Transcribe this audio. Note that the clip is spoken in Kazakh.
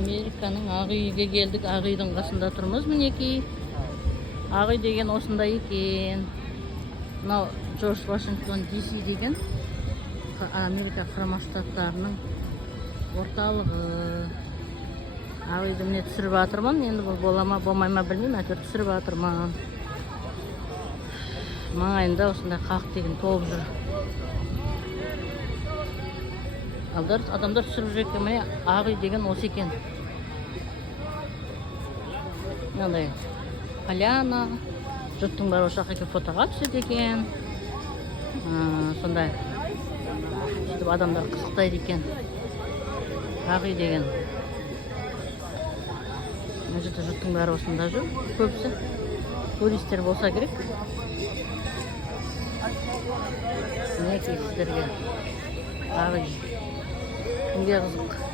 Американың ақ үйге келдік. Ақ үйдің қасында тұрмыз. Мінекей. Ақ үй деген осында екен. Мынау Джордж Вашингтон DC деген Америка құрама штаттарының орталығы. Ақ үйді міне түсіріп жатырмын. Енді бұл бола ма, болмай ма білмеймін. Әйтеуір түсіріп жатырмын. Маңайында осындай халық деген толып жүр. Адамдар түсіріп жүр екен. Міне ақ үй деген осы екен. Мынандай поляна. Жұрттың бәрі осы жаққа фотоға түседі екен. Сондай. Сөйтіп адамдар қызықтайды екен. Ақ үй деген. Мына жерде жұрттың бәрі осында жүр. Көбісі туристер болса керек. Мінекей сіздерге ақ үй. Кімге қызық.